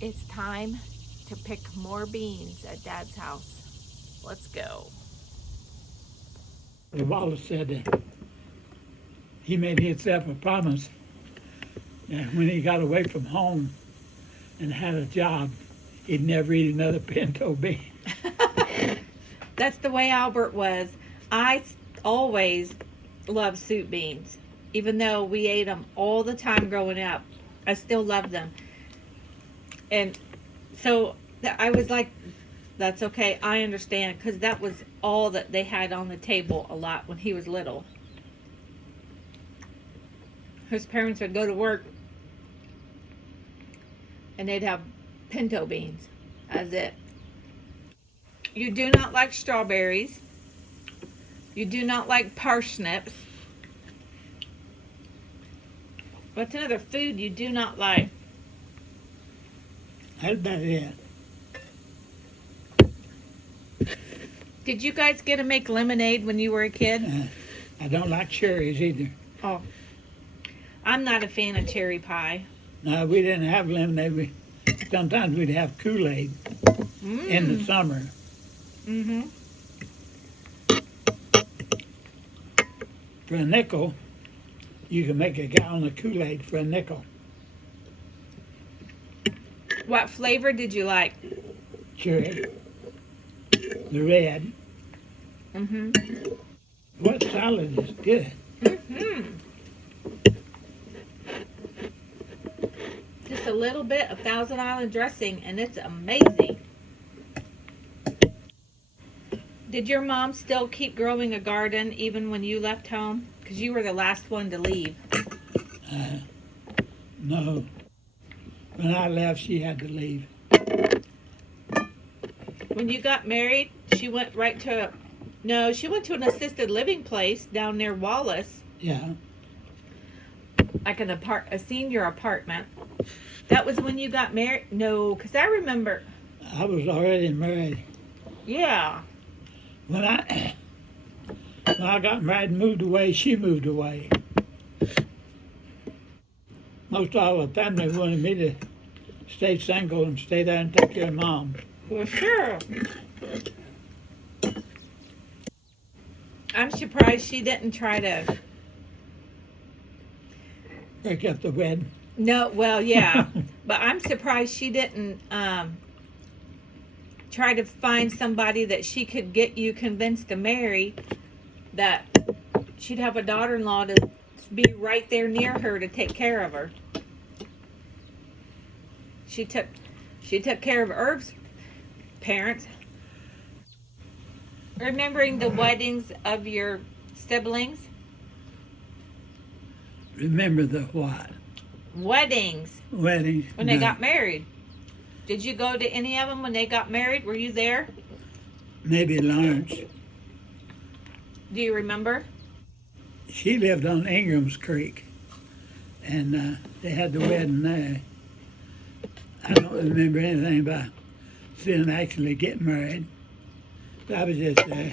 It's time to pick more beans at Dad's house. Let's go. Wallace said that he made himself a promise that when he got away from home and had a job, he'd never eat another pinto bean. That's the way Albert was. I always loved soup beans. Even though we ate them all the time growing up, I still loved them. And so I was like, that's okay. I understand, because that was all that they had on the table a lot when he was little. His parents would go to work and they'd have pinto beans as it. You do not like strawberries. You do not like parsnips. What's another food you do not like? That's about it. Did you guys get to make lemonade when you were a kid? I don't like cherries either. Oh, I'm not a fan of cherry pie. No, we didn't have lemonade. Sometimes we'd have Kool-Aid in the summer. Mm-hmm. For a nickel, you can make a gallon of Kool-Aid for a nickel. What flavor did you like? Cherry. The red. Mm-hmm. What salad is good? Mm-hmm. Just a little bit of Thousand Island dressing, and it's amazing. Did your mom still keep growing a garden even when you left home? Because you were the last one to leave. No. When I left, she had to leave. When you got married, she went right to... No, she went to an assisted living place down near Wallace. Yeah. Like a senior apartment. That was when you got married? No, because I remember... I was already married. Yeah. When I got married and moved away, she moved away. Most all the family wanted me to stay single and stay there and take care of Mom. Well, sure. I'm surprised she didn't try to... Break up the wedding. No, well, yeah. But I'm surprised she didn't try to find somebody that she could get you convinced to marry, that she'd have a daughter-in-law to be right there near her to take care of her. She took care of Irv's parents. Remembering the weddings of your siblings? Remember the what? Weddings. Weddings. When they got married. Did you go to any of them when they got married? Were you there? Maybe Lawrence. Do you remember? She lived on Ingram's Creek, and they had the wedding there. I don't remember anything about seeing them actually get married. I was just there.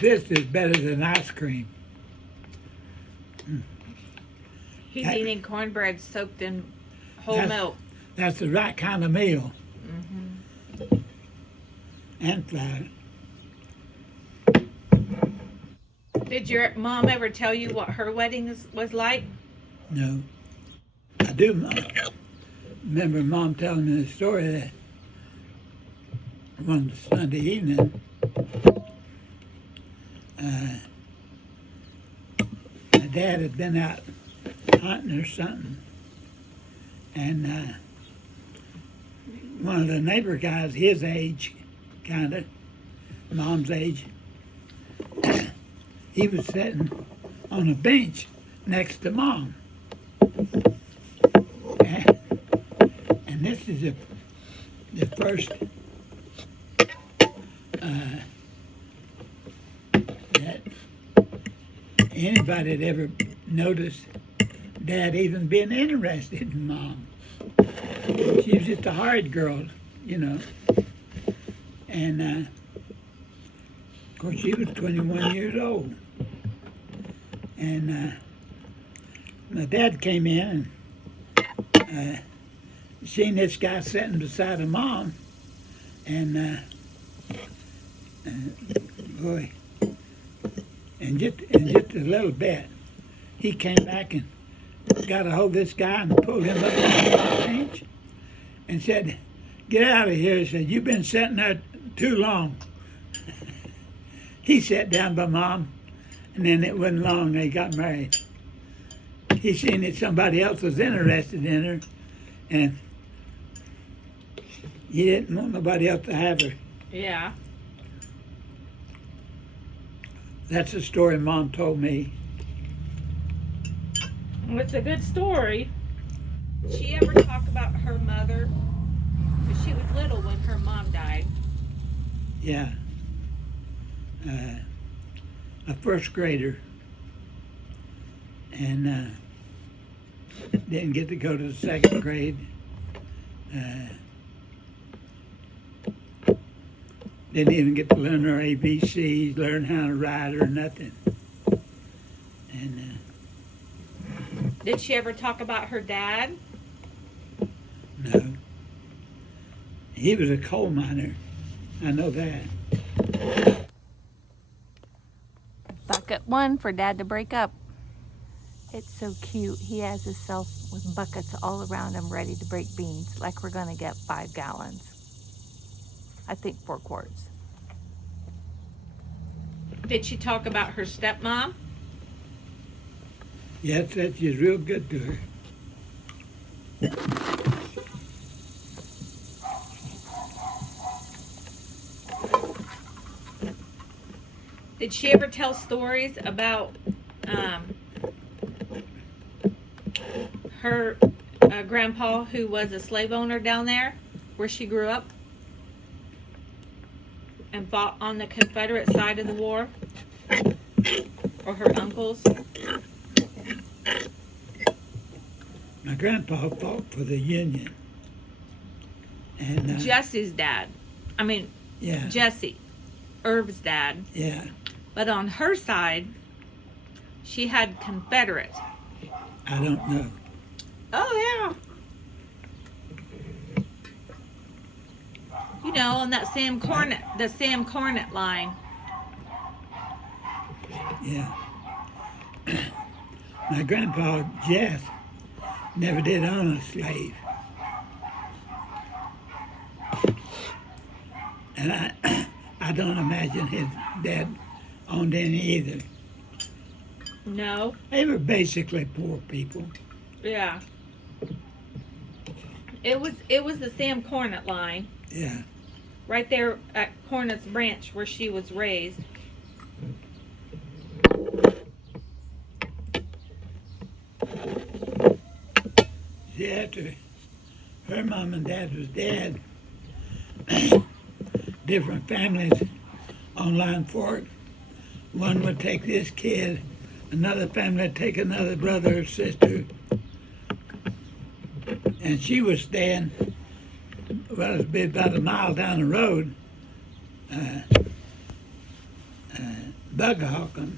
This is better than ice cream. He's eating cornbread soaked in whole milk. That's the right kind of meal. Mm-hmm. And flour. Did your mom ever tell you what her wedding was like? No. I do remember Mom telling me the story that one Sunday evening, my dad had been out hunting or something, and one of the neighbor guys, his age, kind of, Mom's age, he was sitting on a bench next to Mom. And this is the first that anybody had ever noticed Dad even being interested in Mom. She was just a hard girl, you know. And of course, she was 21 years old. And my dad came in and seen this guy sitting beside a mom, and boy, in just a little bit, he came back and got a hold of this guy and pulled him up on the bench and said, "Get out of here." He said, "You've been sitting there too long." He sat down by mom, and then it wasn't long they got married. He seen that somebody else was interested in her, and he didn't want nobody else to have her. Yeah. That's the story Mom told me. It's a good story. Did she ever talk about her mother? 'Cause she was little when her mom died. Yeah. A first grader. And didn't get to go to the second grade. Didn't even get to learn her ABCs, learn how to write or nothing. And Did she ever talk about her dad? no. He was a coal miner. I know that. Bucket one for Dad to break up. It's so cute. He has himself with buckets all around him ready to break beans, like we're gonna get 5 gallons. I think 4 quarts. Did she talk about her stepmom? Yes, that she's real good to her. Did she ever tell stories about her grandpa who was a slave owner down there where she grew up and fought on the Confederate side of the war? Or her uncles? My grandpa fought for the Union. And Jesse's dad. I mean, yeah, Jesse, Irv's dad. yeah. But on her side, she had Confederates. I don't know. Oh, yeah. You know, on that Sam Cornett line. Yeah. My grandpa, Jeff, never did own a slave. And I don't imagine his dad owned any either. No. They were basically poor people. Yeah. It was the Sam Cornett line. Yeah. Right there at Cornett's Branch where she was raised. See, after her mom and dad was dead, different families on Line Fork, one would take this kid, another family would take another brother or sister, and she was staying, well, it was about a mile down the road. Bug Halcomb,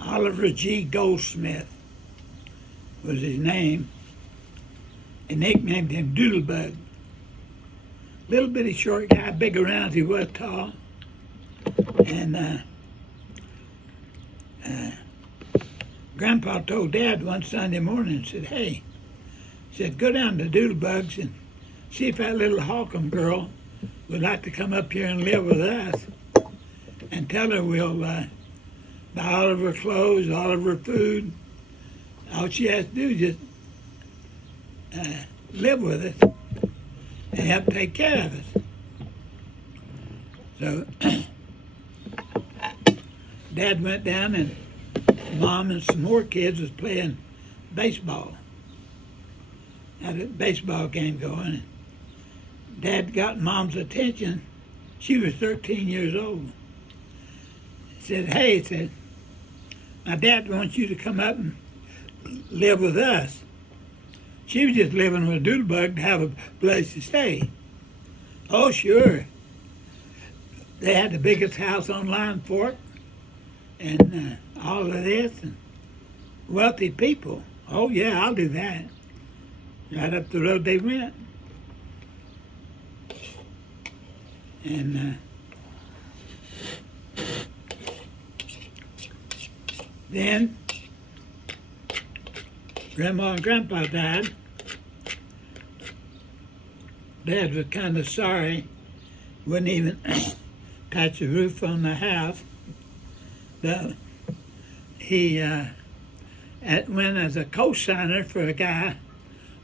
Oliver G. Goldsmith was his name, and nicknamed him Doodlebug. Little bitty short guy, big around as he was tall. And Grandpa told Dad one Sunday morning, said, "Hey," said, "go down to Doodlebugs and see if that little Halcomb girl would like to come up here and live with us, and tell her we'll buy all of her clothes, all of her food. All she has to do is just live with us and help take care of us." So Dad went down, and Mom and some more kids was playing baseball. Had a baseball game going. Dad got Mom's attention. She was 13 years old. Said, "Hey," said, "my dad wants you to come up and live with us." She was just living with a Doodlebug to have a place to stay. "Oh, sure." They had the biggest house on Line Fork, and all of this, and wealthy people. "Oh, yeah, I'll do that." Right up the road they went. And then Grandma and Grandpa died. Dad was kind of sorry, wouldn't even touch the roof on the house. He went as a co-signer for a guy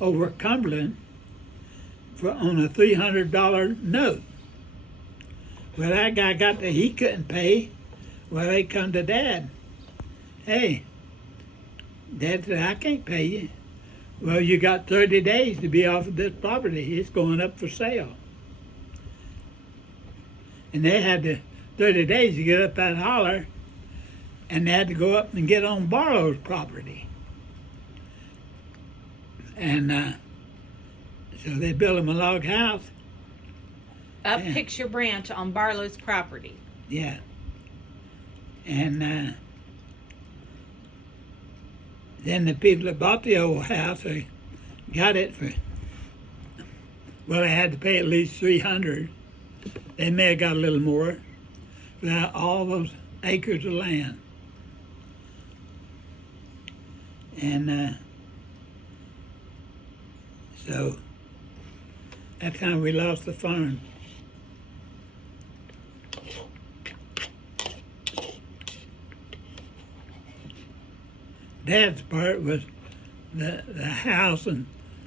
over Cumberland on a $300 note. Well, that guy he couldn't pay. Well, they come to Dad. Hey, Dad said, I can't pay you. Well, you got 30 days to be off of this property. It's going up for sale. And they had 30 days to get up that holler, and they had to go up and get on Barlow's property. And so they built him a log house. Up Picture Branch on Barlow's property. Yeah. And then the people that bought the old house, they got it for, well, they had to pay at least $300. They may have got a little more for all those acres of land. And so that's how we lost the farm. Dad's part was the house and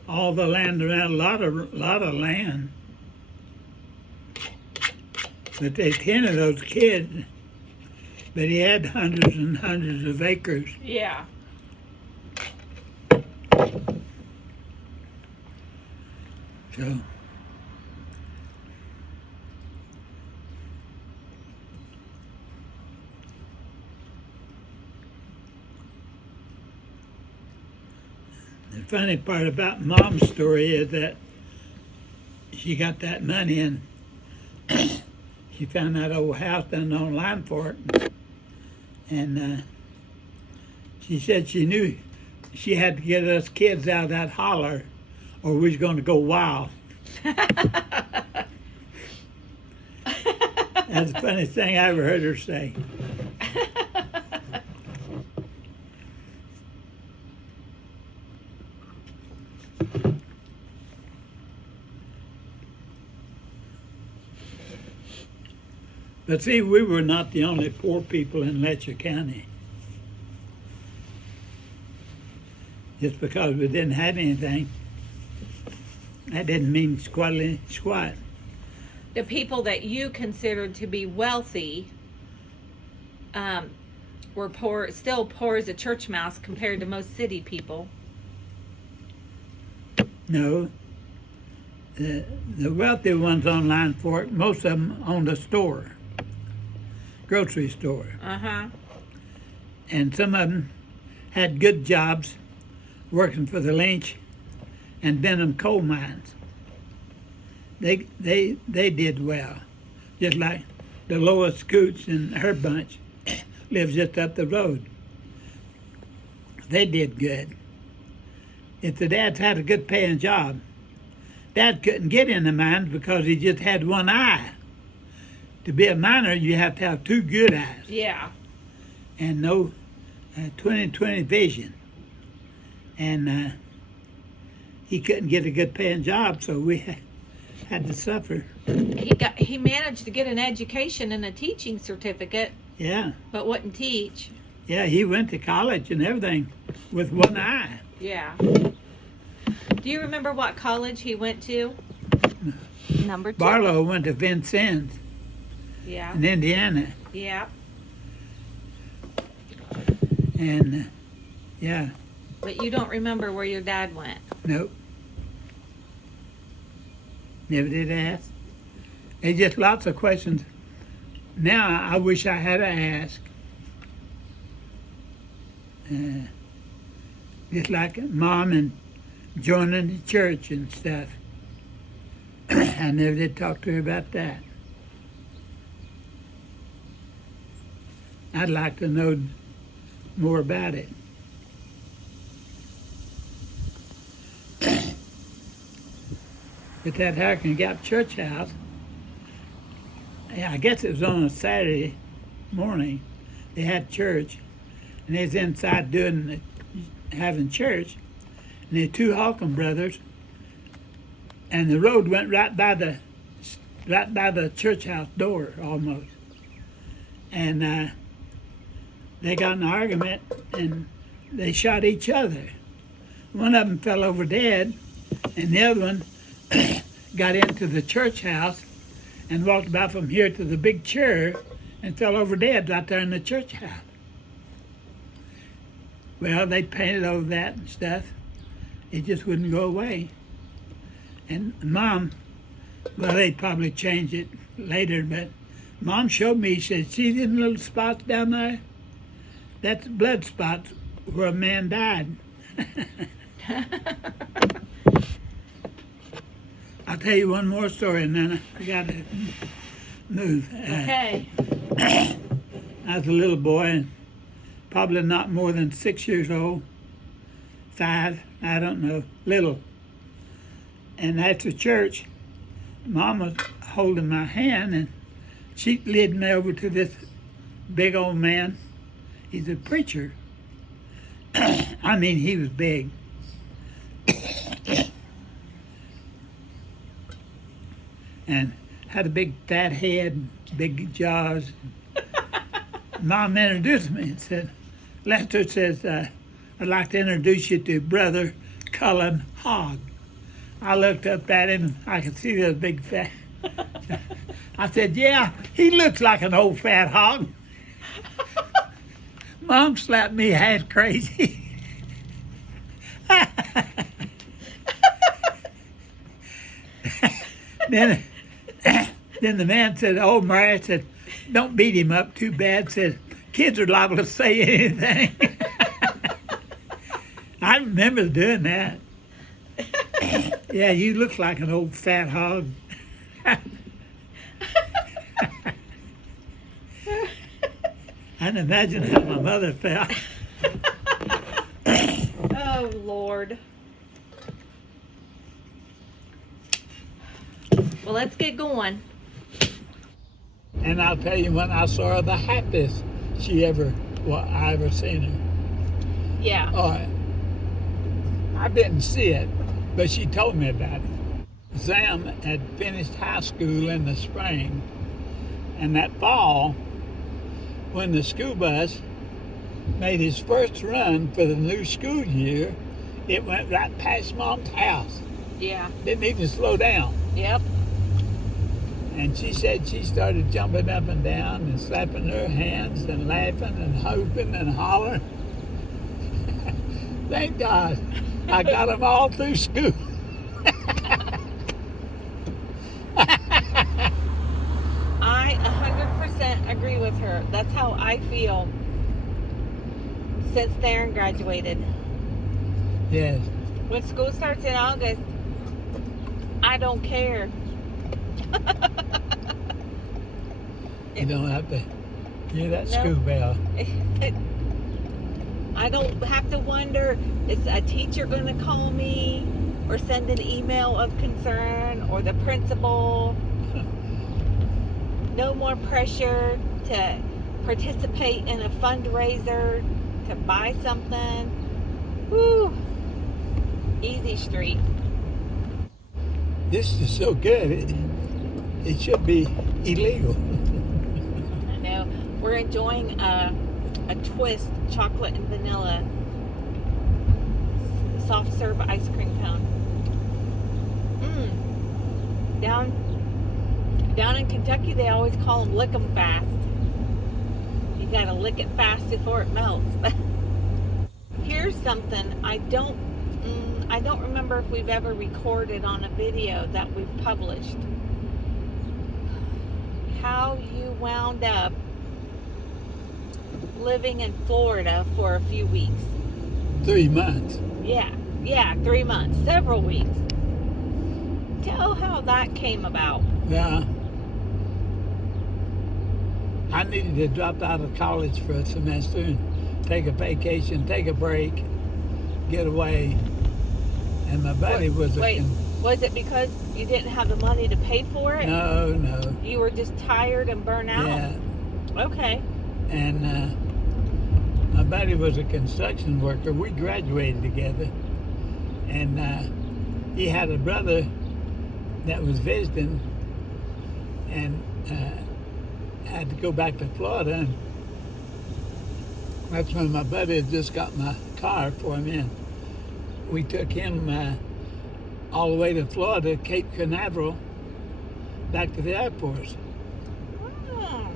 all the land around, a lot of land. But they tended those kids, but he had hundreds and hundreds of acres. Yeah. So the funny part about Mom's story is that she got that money and she found that old house down online for it. And she said she knew she had to get us kids out of that holler or we was going to go wild. That's the funniest thing I ever heard her say. But see, we were not the only poor people in Letcher County. Just because we didn't have anything, that didn't mean squat. The people that you considered to be wealthy were poor, still poor as a church mouse compared to most city people. No. The wealthy ones online for it, most of them owned a store, grocery store. Uh-huh. And some of them had good jobs working for the Lynch and Benham coal mines. They did well. Just like the Lois Scoots and her bunch lives just up the road. They did good. If the dads had a good paying job, Dad couldn't get in the mines because he just had one eye. To be a miner, you have to have two good eyes. Yeah. And no 20/20 vision. And he couldn't get a good paying job, so we had to suffer. He managed to get an education and a teaching certificate, Yeah. but wouldn't teach. Yeah, he went to college and everything with one eye. Yeah. Do you remember what college he went to? Number 2. Barlow went to Vincennes Yeah. in Indiana. Yeah. And yeah, But you don't remember where your dad went. nope. Never did ask. It's just lots of questions. Now I wish I had to ask. Just like Mom and joining the church and stuff. I never did talk to her about that. I'd like to know more about it. But that Harkin Gap Church House, yeah, I guess it was on a Saturday morning. They had church, and they was inside having church, and the two Halcomb brothers, and the road went right by the church house door almost, and they got in an argument and they shot each other. One of them fell over dead, and the other one got into the church house and walked about from here to the big chair and fell over dead right there in the church house. Well, they painted over that and stuff. It just wouldn't go away. And Mom, well, they'd probably change it later, but Mom showed me, she said, see them little spots down there? That's blood spots where a man died. I'll tell you one more story and then I got to move. Okay. I was a little boy, probably not more than 6 years old, 5, I don't know, little. And after church, Mom was holding my hand and she led me over to this big old man. He's a preacher. I mean, he was big. And had a big fat head, big jaws. Mom introduced me and said, Lester says, I'd like to introduce you to Brother Cullen Hogg. I looked up at him, I could see those big fat. I said, yeah, he looks like an old fat hog. Mom slapped me half crazy. Then the man said, oh, Mary said, don't beat him up too bad. Said, kids are liable to say anything. I remember doing that. Yeah, you look like an old fat hog. I can imagine how my mother felt. Oh, Lord. Well, let's get going. And I'll tell you, when I saw her, the happiest I ever seen her. Yeah. I didn't see it, but she told me about it. Sam had finished high school in the spring, and that fall, when the school bus made his first run for the new school year, it went right past Mom's house. Yeah. Didn't even slow down. Yep. And she said she started jumping up and down and slapping her hands and laughing and hoping and hollering. Thank God I got them all through school. I 100% agree with her. That's how I feel since Theron graduated. Yes. When school starts in August, I don't care. You don't have to hear that No. school bell. I don't have to wonder, is a teacher going to call me or send an email of concern, or the principal? No more pressure to participate in a fundraiser, to buy something. Woo! Easy street. This is so good. It should be illegal. I know. We're enjoying a twist chocolate and vanilla soft serve ice cream cone. Down in Kentucky, they always call them lick 'em fast. You gotta lick it fast before it melts. Here's something I don't remember if we've ever recorded on a video that we've published. How you wound up living in Florida for a few weeks. 3 months. Yeah, 3 months, several weeks. Tell how that came about. Yeah. I needed to drop out of college for a semester and take a vacation, take a break, get away. And my buddy was a... Wait, was it because you didn't have the money to pay for it? No. You were just tired and burnt out? Yeah. Okay. And my buddy was a construction worker. We graduated together. And he had a brother that was visiting and had to go back to Florida. And that's when my buddy had just got my car for him in. We took him all the way to Florida, Cape Canaveral, back to the Air Force,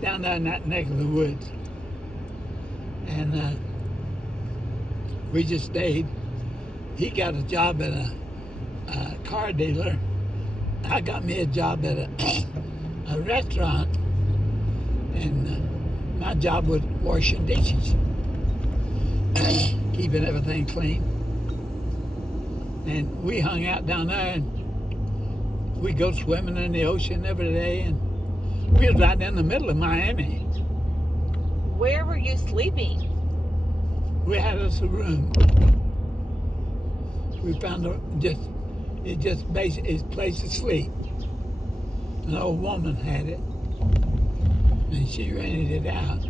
down there in that neck of the woods. And we just stayed. He got a job at a car dealer. I got me a job at a restaurant, and my job was washing dishes, keeping everything clean. And we hung out down there, and we go swimming in the ocean every day, and we was right in the middle of Miami. Where were you sleeping? We had us a room. We found his place to sleep. An old woman had it, and she rented it out.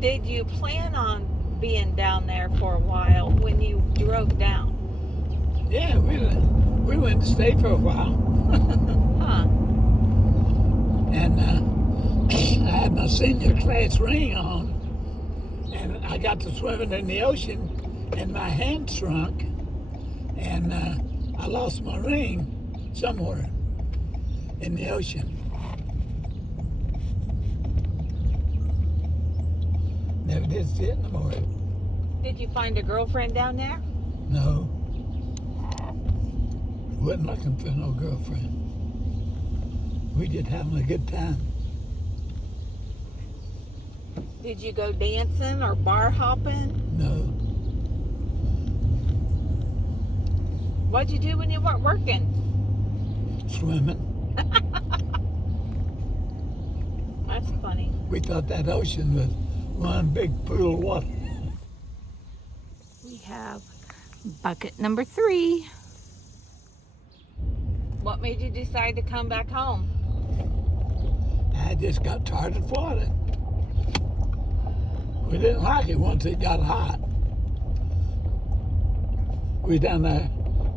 Did you plan on being down there for a while when you drove down? Yeah, we went to stay for a while. Huh. And I had my senior class ring on, and I got to swimming in the ocean, and my hand shrunk, and I lost my ring somewhere in the ocean. Never did see it no more. Did you find a girlfriend down there? No. Wasn't looking for no girlfriend. We just having a good time. Did you go dancing or bar hopping? No. What'd you do when you weren't working? Swimming. That's funny. We thought that ocean was one big pool of water. We have bucket number 3. What made you decide to come back home? I just got tired of Florida. We didn't like it once it got hot. We was down there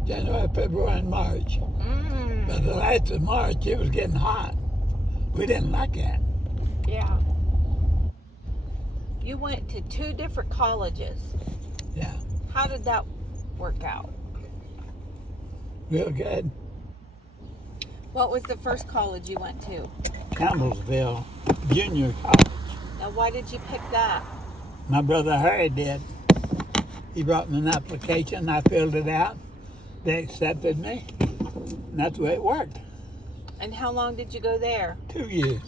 January, February, and March. By the last of March, it was getting hot. We didn't like that. Yeah. You went to 2 different colleges. Yeah, How did that work out? real good. What was the first college you went to? Campbellsville Junior College. Now, why did you pick that? My brother Harry did. He brought me an application. I filled it out. They accepted me. And that's the way it worked. And how long did you go there? 2 years.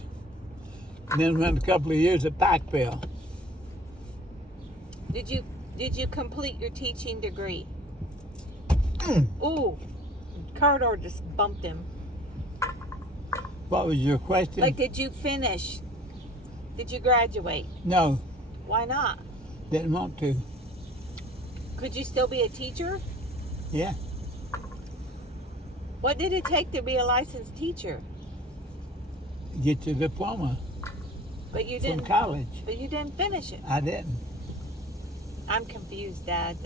And then went a couple of years at Pikeville. Did you complete your teaching degree? Ooh, car door just bumped him. What was your question? Like, did you finish? Did you graduate? No, Why not? didn't want to. Could you still be a teacher? Yeah, What did it take to be a licensed teacher? get your diploma But you from didn't. college. But you didn't finish it. I didn't. I'm confused, Dad.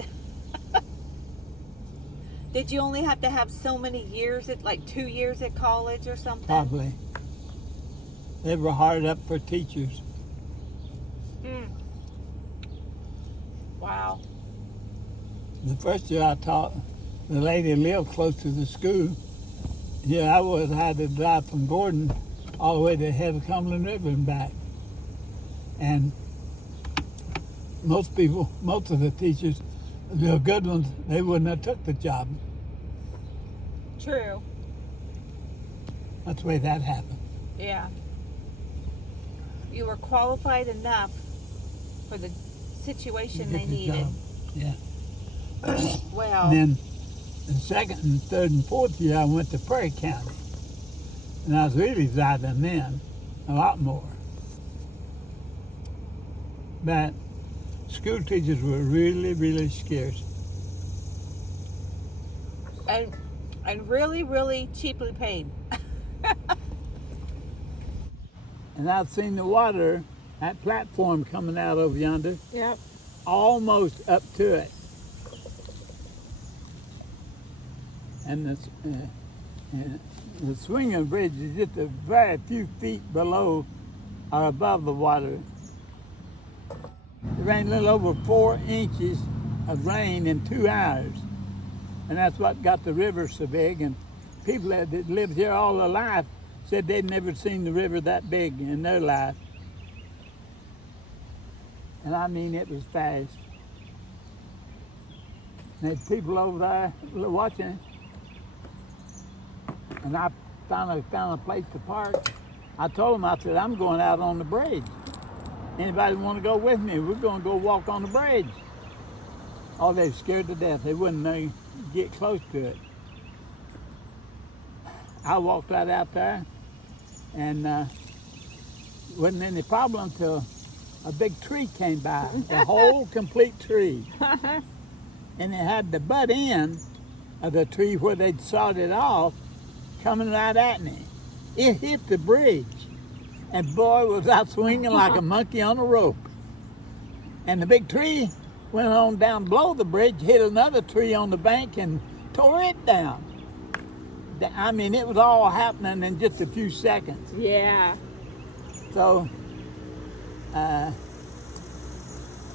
Did you only have to have so many years at, like 2 years at college or something? Probably. They were hard up for teachers. Wow. The first year I taught, the lady lived close to the school. Yeah, I had to drive from Gordon all the way to the head of Cumberland River and back. And most of the teachers, the good ones, they wouldn't have took the job. True. That's the way that happened. Yeah. You were qualified enough for the situation they Get the needed. job. Yeah. Well, And then the second and third and fourth year, I went to Perry County. And I was really driving then, a lot more. But school teachers were really, really scarce. and really, really cheaply paid. And I've seen the water, that platform coming out over yonder, Yep. almost up to it. And the swinging bridge is just a very few feet below or above the water. It rained a little over 4 inches of rain in 2 hours. And that's what got the river so big. And people that lived here all their life said they'd never seen the river that big in their life. And I mean, it was fast. And there's people over there watching it. And I found a place to park. I told them, I said, I'm going out on the bridge. Anybody want to go with me? We're going to go walk on the bridge. Oh, they were scared to death. They wouldn't get close to it. I walked right out there, and wasn't any problem till a big tree came by, the whole complete tree. And it had the butt end of the tree where they'd sawed it off coming right at me. It hit the bridge, and boy, was I swinging like a monkey on a rope. And the big tree went on down below the bridge, hit another tree on the bank and tore it down. I mean, it was all happening in just a few seconds. Yeah. So, there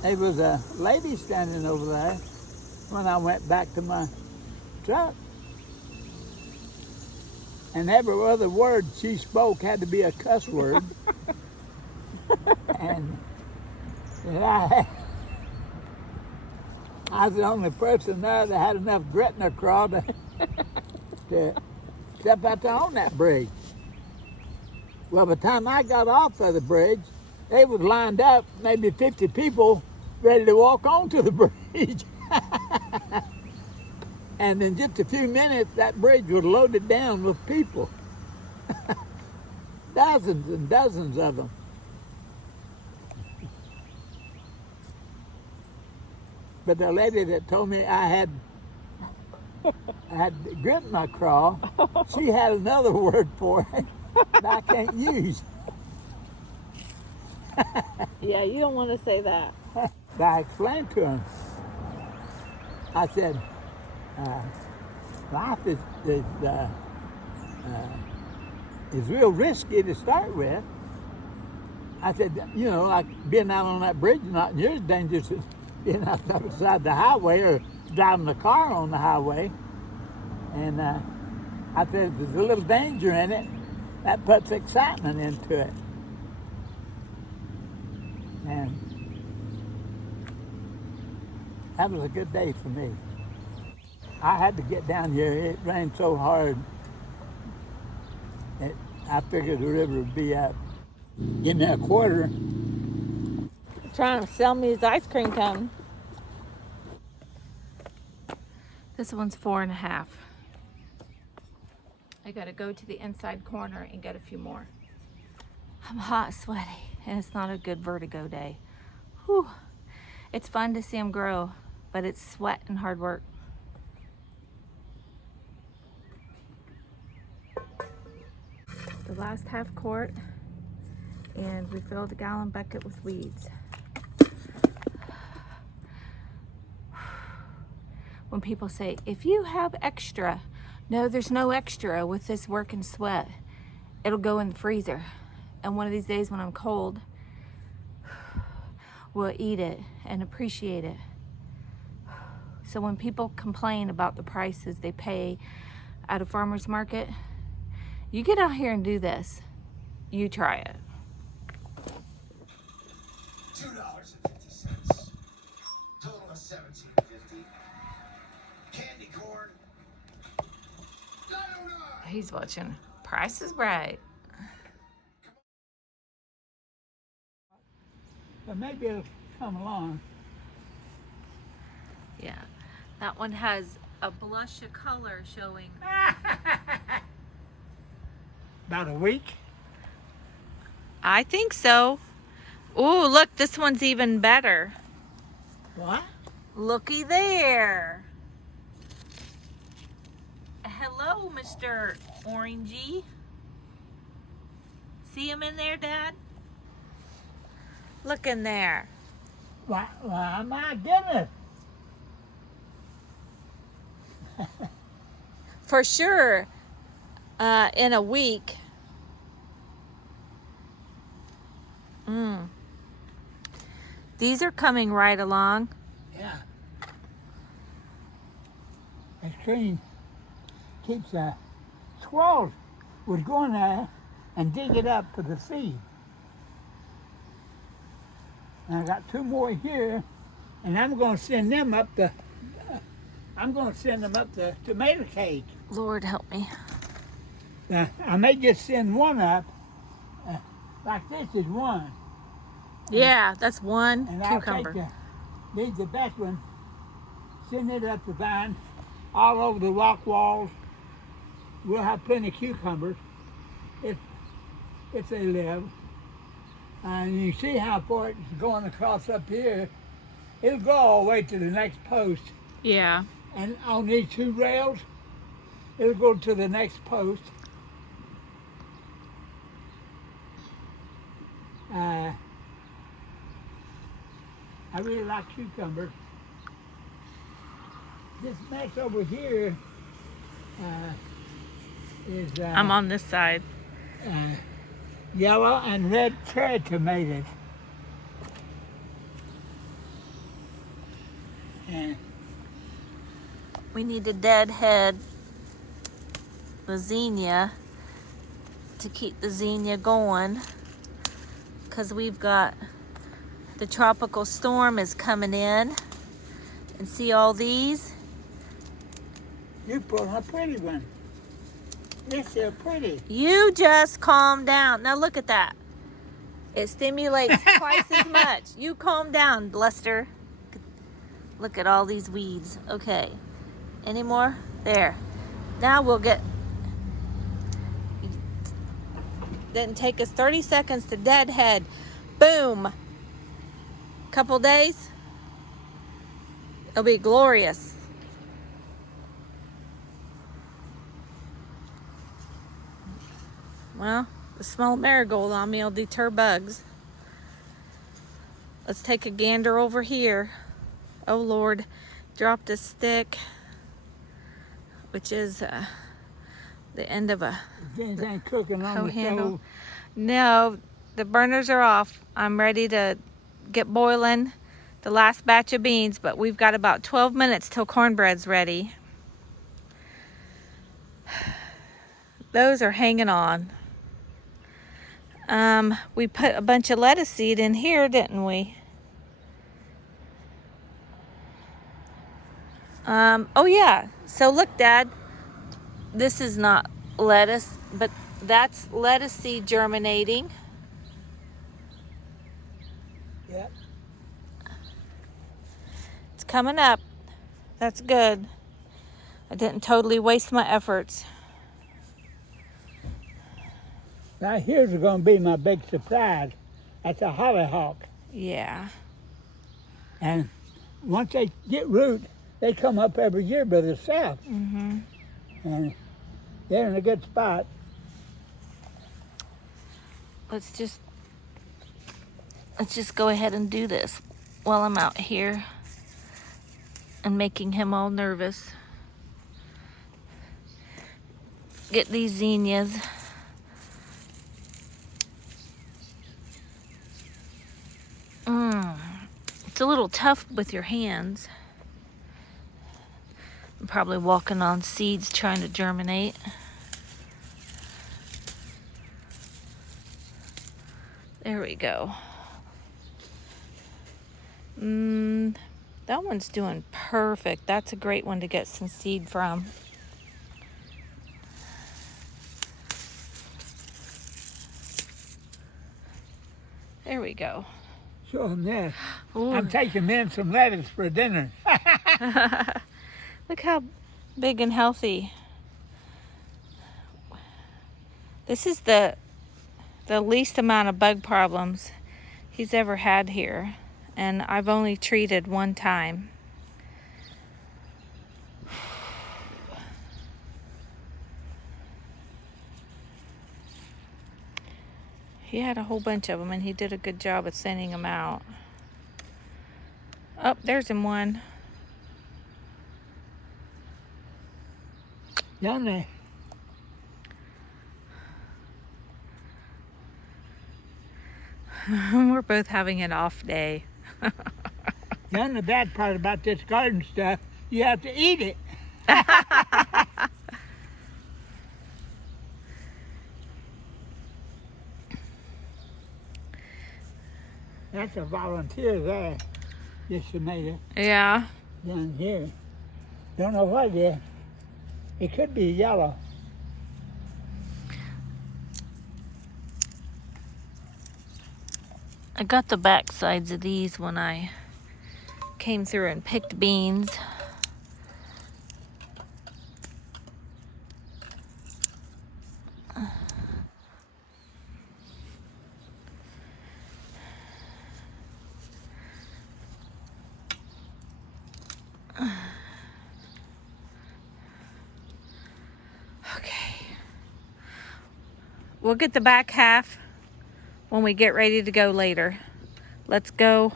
was a lady standing over there when I went back to my truck. And every other word she spoke had to be a cuss word. And I was the only person there that had enough grit in their craw to step out there on that bridge. Well, by the time I got off of the bridge, they was lined up, maybe 50 people, ready to walk onto the bridge. And in just a few minutes, that bridge was loaded down with people. Dozens and dozens of them. But the lady that told me I had grit in my craw, she had another word for it that I can't use. Yeah, you don't want to say that. But I explained to him. I said, life is real risky to start with. I said, you know, like being out on that bridge is not near as dangerous as being out beside the highway or driving a car on the highway. And I said, if there's a little danger in it, that puts excitement into it. And that was a good day for me. I had to get down here. It rained so hard. I figured the river would be up. Give me a quarter. Trying to sell me his ice cream cone. This one's 4.5. I gotta go to the inside corner and get a few more. I'm hot, sweaty, and it's not a good vertigo day. Whew. It's fun to see them grow, but it's sweat and hard work. The last half quart, and we filled a gallon bucket with weeds. When people say, if you have extra, no, there's no extra with this work and sweat. It'll go in the freezer. And one of these days when I'm cold, we'll eat it and appreciate it. So when people complain about the prices they pay at a farmer's market, you get out here and do this. You try it. $2.50. Total of $17.50. Candy corn. He's watching Price is Right. But maybe it'll come along. Yeah, that one has a blush of color showing. About a week. I think so. Ooh, look, this one's even better. What? Looky there. Hello, Mr. Orangey. See him in there, Dad? Look in there. Why, my goodness. For sure, in a week. These are coming right along. Yeah. That screen keeps squirrels would go in there and dig it up for the seed. And I got 2 more here, and I'm going to send them up the tomato cage. Lord help me. Now, I may just send one up, like this is one, Yeah, that's one and I'll cucumber. take the best one, send it up the vine, all over the rock walls. We'll have plenty of cucumbers if they live. And you see how far it's going across up here. It'll go all the way to the next post. Yeah. And on these 2 rails, it'll go to the next post. I really like cucumbers. This mess over here is I'm on this side. yellow and red cherry tomatoes. And We need a deadhead zinnia to keep the zinnia going, because we've got the tropical storm is coming in. And see all these? you put a pretty one. This is pretty. You just calm down. Now look at that. It stimulates twice as much. You calm down, Lester. Look at all these weeds. Okay. Any more? There. Now we'll get... Didn't take us 30 seconds to deadhead. Boom. Couple days. It'll be glorious. Well, the smell of marigold on me will deter bugs. Let's take a gander over here. Oh Lord, dropped a stick, which is the end of a Anything cooking on hoe the handle. stove. No, the burners are off. I'm ready to get boiling the last batch of beans, but we've got about 12 minutes till cornbread's ready. Those are hanging on. We put a bunch of lettuce seed in here, didn't we? Oh yeah. So look, Dad, this is not lettuce, but that's lettuce seed germinating. Yep. It's coming up. That's good. I didn't totally waste my efforts. Now here's going to be my big surprise. That's a hollyhock. Yeah. And once they get root, they come up every year by themselves. Mm-hmm. And they're in a good spot. Let's just go ahead and do this while I'm out here and making him all nervous. Get these zinnias. It's a little tough with your hands. I'm probably walking on seeds trying to germinate. There we go. That one's doing perfect. That's a great one to get some seed from. There we go. Show them this. Ooh. I'm taking in some lettuce for dinner. Look how big and healthy. This is the least amount of bug problems he's ever had here, and I've only treated one time. He had a whole bunch of them, and he did a good job of sending them out. Oh, there's him one. Down there. We're both having an off day. The bad part about this garden stuff, you have to eat it. That's a volunteer there, this tomato Yeah. down here. Don't know what it is. It could be yellow. I got the back sides of these when I came through and picked beans. Okay. We'll get the back half when we get ready to go later. Let's go.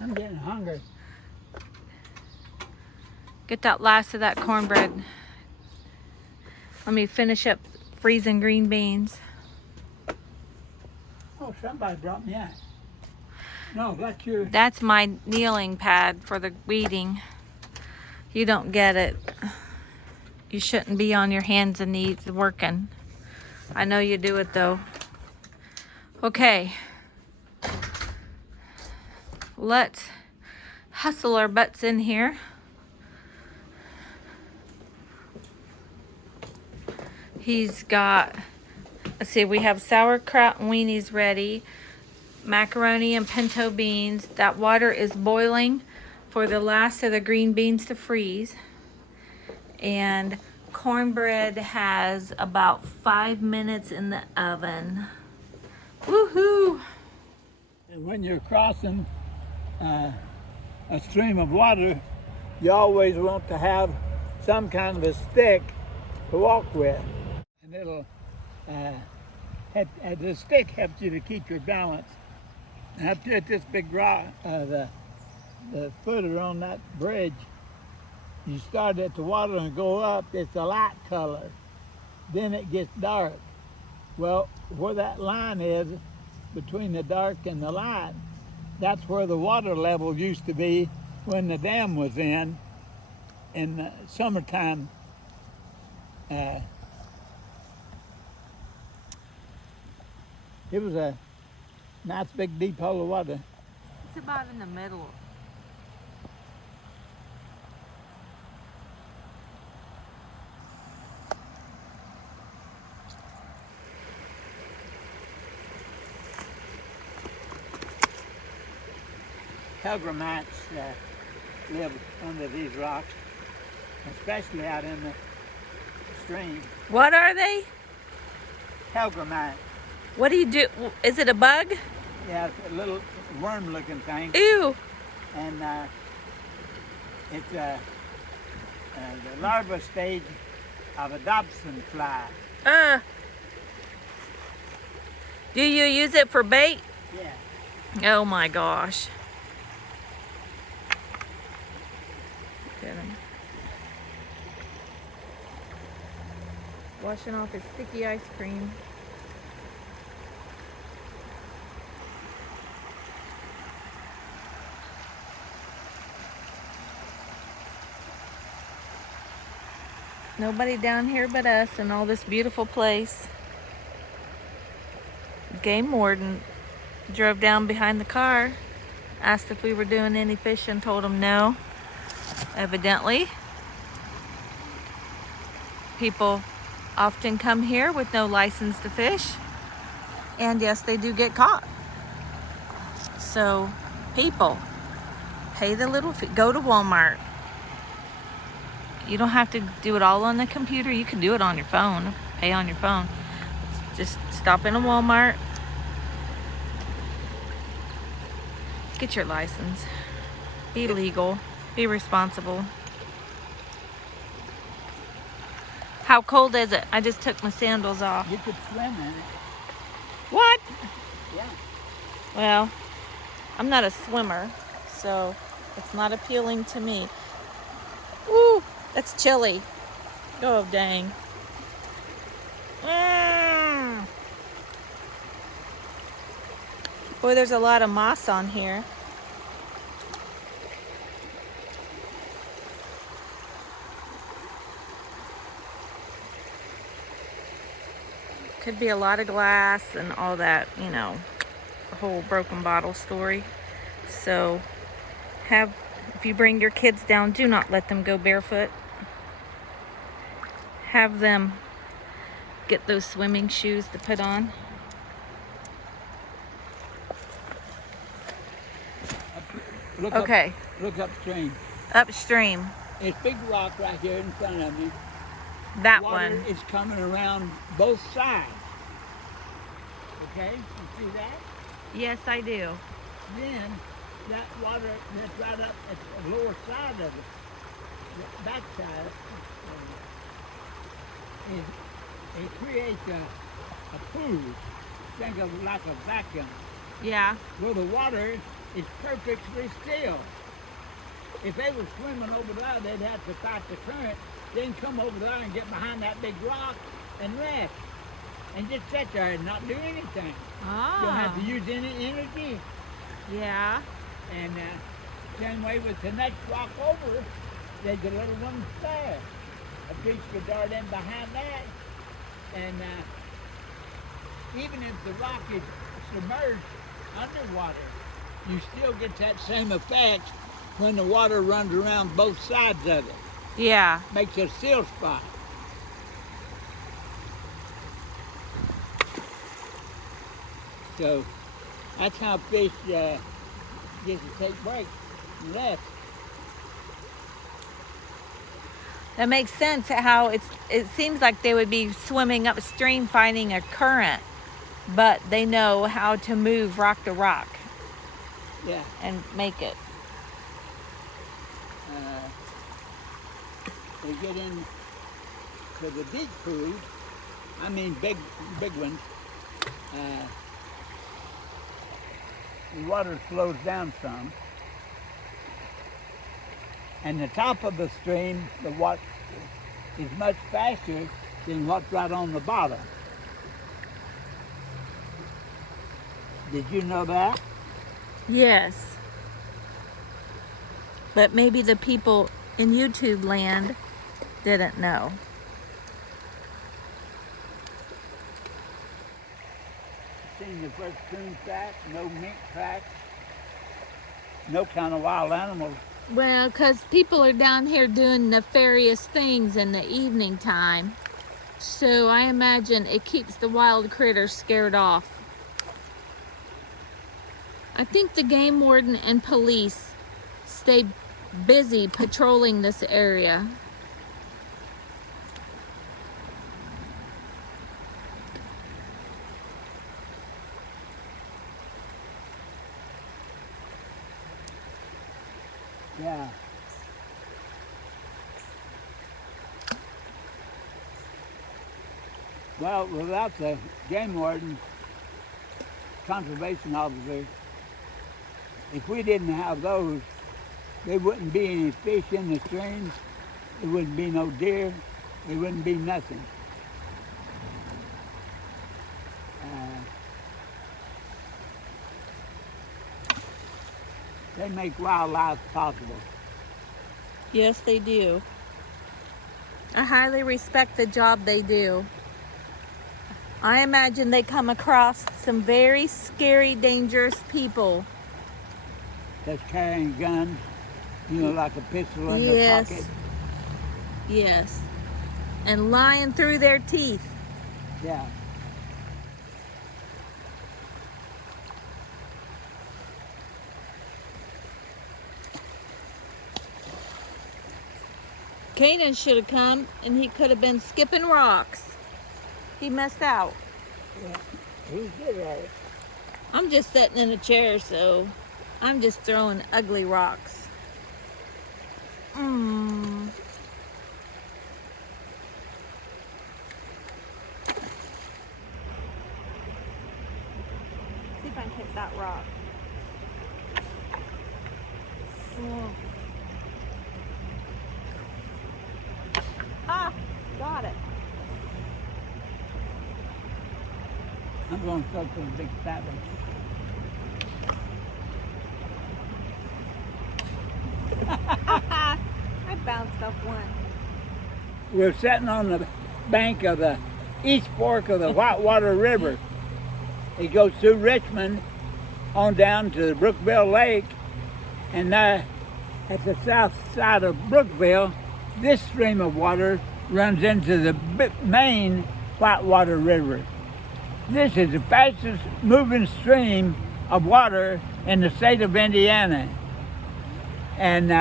I'm getting hungry. Get that last of that cornbread. Let me finish up freezing green beans. Oh, somebody brought me that. No, that's your... That's my kneeling pad for the weeding. You don't get it. You shouldn't be on your hands and knees working. I know you do it though. Okay. Let's hustle our butts in here. He's got, let's see, we have sauerkraut and weenies ready, macaroni and pinto beans. That water is boiling for the last of the green beans to freeze. And cornbread has about 5 minutes in the oven. Woohoo! And when you're crossing a stream of water, you always want to have some kind of a stick to walk with. And it'll, the stick helps you to keep your balance. Up at this big rock, the footer on that bridge, you start at the water and go up, it's a light color. Then it gets dark. Well, where that line is between the dark and the light, that's where the water level used to be when the dam was in the summertime. It was a nice big deep hole of water. It's about in the middle. Pilgramites live under these rocks, especially out in the stream. What are they? Pilgramite. What do you do? Is it a bug? Yeah, it's a little worm-looking thing, Ew. and it's the larva stage of a Dobson fly. Do you use it for bait? Yeah. Oh my gosh. Get him. Washing off his sticky ice cream. Nobody down here but us and all this beautiful place. Game warden drove down behind the car, asked if we were doing any fishing, told him no. Evidently, people often come here with no license to fish, and yes, they do get caught. So, people, pay the little fee. Go to Walmart. You don't have to do it all on the computer. You can do it on your phone. Pay on your phone. Just stop in a Walmart. Get your license. Be legal. Be responsible. How cold is it? I just took my sandals off. You could swim in it. What? Yeah. Well, I'm not a swimmer, so it's not appealing to me. Ooh, that's chilly. Oh, dang. Mm. Boy, there's a lot of moss on here. Could be a lot of glass and all that, you know, the whole broken bottle story. So if you bring your kids down, do not let them go barefoot. Have them get those swimming shoes to put on. Look Okay, Look upstream. upstream, It's big rock right here in front of me. that Water one. is coming around both sides. Okay, you see that? Yes, I do. Then that water that's right up at the lower side of it, the back side, it creates a pool. Think of it like a vacuum. Yeah. Well, the water is perfectly still. If they were swimming over there, they'd have to fight the current, then come over there and get behind that big rock and rest. And just sit there and not do anything. You don't have to use any energy. Yeah. And same way with the next rock over, there's a little one there. A fish could dart in behind that. And even if the rock is submerged underwater, you still get that same effect when the water runs around both sides of it. Yeah. Makes a seal spot. So that's how fish get to take breaks and rest. That makes sense how it seems like they would be swimming upstream finding a current, but they know how to move rock to rock Yeah. and make it. They get in to the deep pools, I mean big ones, the water slows down some. And the top of the stream, the water is much faster than what's right on the bottom. Did you know that? Yes. But maybe the people in YouTube land didn't know. Seen the first coon track, no mink track, no kind of wild animals. Well, because people are down here doing nefarious things in the evening time. So I imagine it keeps the wild critters scared off. I think the game warden and police stay busy patrolling this area. Yeah. Well, without the game warden, conservation officer, if we didn't have those, there wouldn't be any fish in the streams, there wouldn't be no deer, there wouldn't be nothing. They make wildlife possible. Yes, they do. I highly respect the job they do. I imagine they come across some very scary, dangerous people. That's carrying guns, like a pistol in their pocket. Yes. And lying through their teeth. Yeah. Kanan should have come and he could have been skipping rocks. He missed out. Yeah. He's good at it. I'm just sitting in a chair, so I'm just throwing ugly rocks. that rock. Oh. Ah, got it. I'm going to start with a big fat one. I bounced off one. We're sitting on the bank of the East Fork of the Whitewater River. It goes through Richmond on down to the Brookville Lake, and at the south side of Brookville, this stream of water runs into the main Whitewater River. This is the fastest moving stream of water in the state of Indiana. And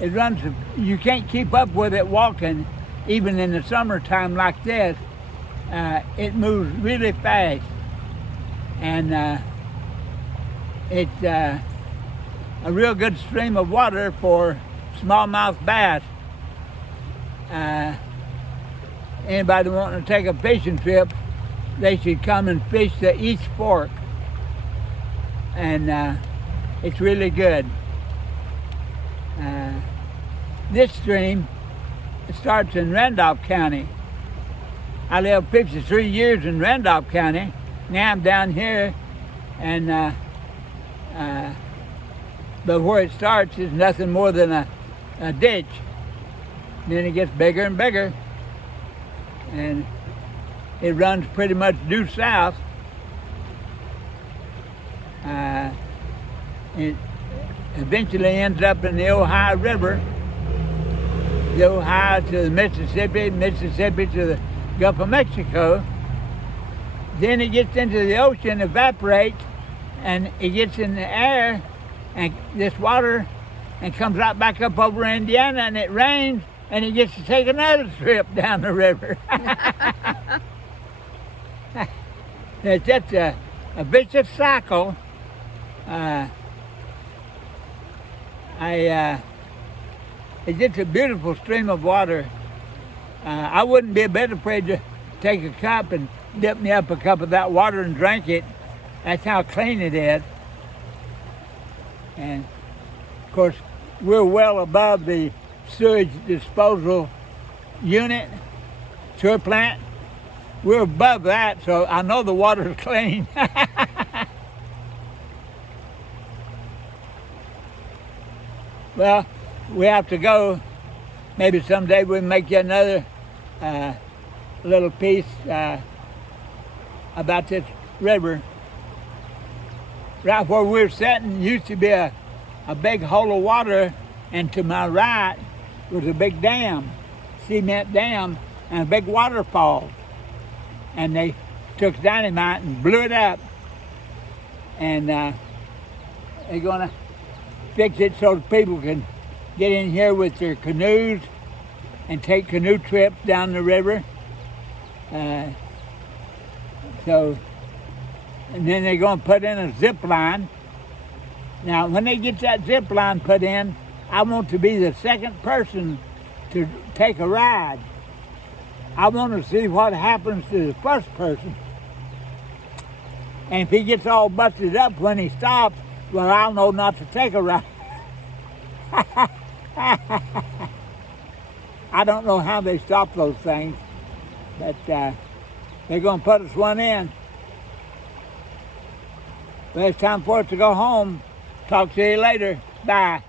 it runs, you can't keep up with it walking, even in the summertime like this. It moves really fast. And it's a real good stream of water for smallmouth bass. Anybody wanting to take a fishing trip, they should come and fish the East Fork. And it's really good. This stream starts in Randolph County. I lived 53 years in Randolph County. Now I'm down here, and but where it starts is nothing more than a ditch. Then it gets bigger and bigger, and it runs pretty much due south. It eventually ends up in the Ohio River, the Ohio to the Mississippi, Mississippi to the Gulf of Mexico. Then it gets into the ocean, evaporates, and it gets in the air, and this water, and comes right back up over Indiana, and it rains, and it gets to take another trip down the river. It's just a vicious cycle. It's just a beautiful stream of water. I wouldn't be a bit afraid to take a cup and dip me up a cup of that water and drink it. That's how clean it is. And of course, we're well above the sewage disposal unit, sewer plant. We're above that, so I know the water's clean. Well, we have to go. Maybe someday we'll make you another little piece about this river. Right where we're sitting used to be a big hole of water, and to my right was a big dam, cement dam, and a big waterfall. And they took dynamite and blew it up. And they're gonna fix it so people can get in here with their canoes and take canoe trips down the river. And then they're going to put in a zip line. Now, when they get that zip line put in, I want to be the second person to take a ride. I want to see what happens to the first person. And if he gets all busted up when he stops, well, I'll know not to take a ride. I don't know how they stop those things, but they're going to put us one in. But it's time for us to go home. Talk to you later. Bye.